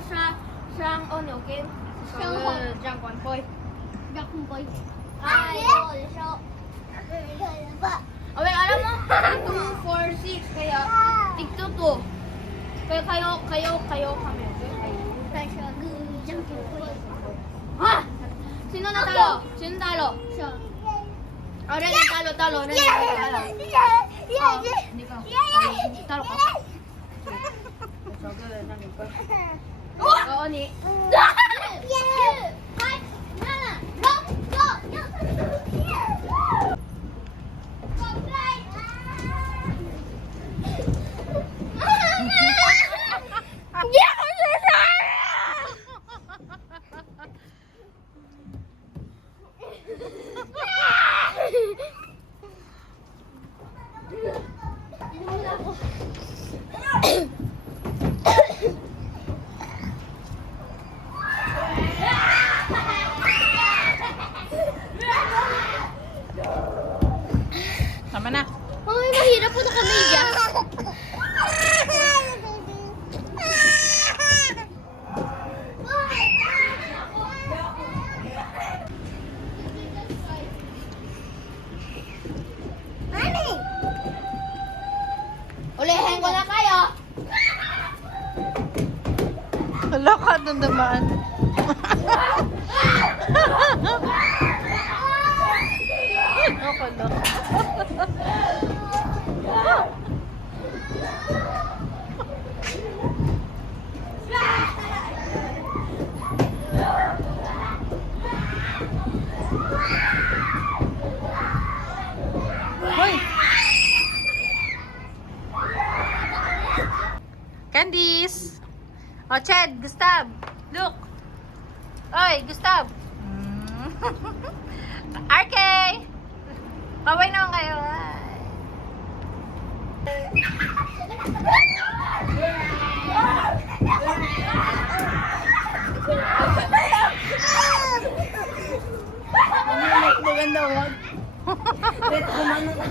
上欧牛根，上红上关杯。Jack boy. Ay, so. Okay, alam mo, 2, 4, 6, kaya tig 2. Kaya kayo kami. Okay? Jack boy. Ha? Sino natalo? Sino talo? So. Oh, Ren, talo. Ren, talo. Oh, hindi ka. Talo ka. So, good. Nangin ko. Oo, ni. Tama na. Ay, mahirap po na kami dyan. Ulihin ko na kayo. Hala ka, dandamaan. Ako lang. Hoy! Candice! Oh, Chad, Gustav! Look! Oy, Gustav! RK! Kaway naman kayo. Maganda, wag. Wait, gumano ka.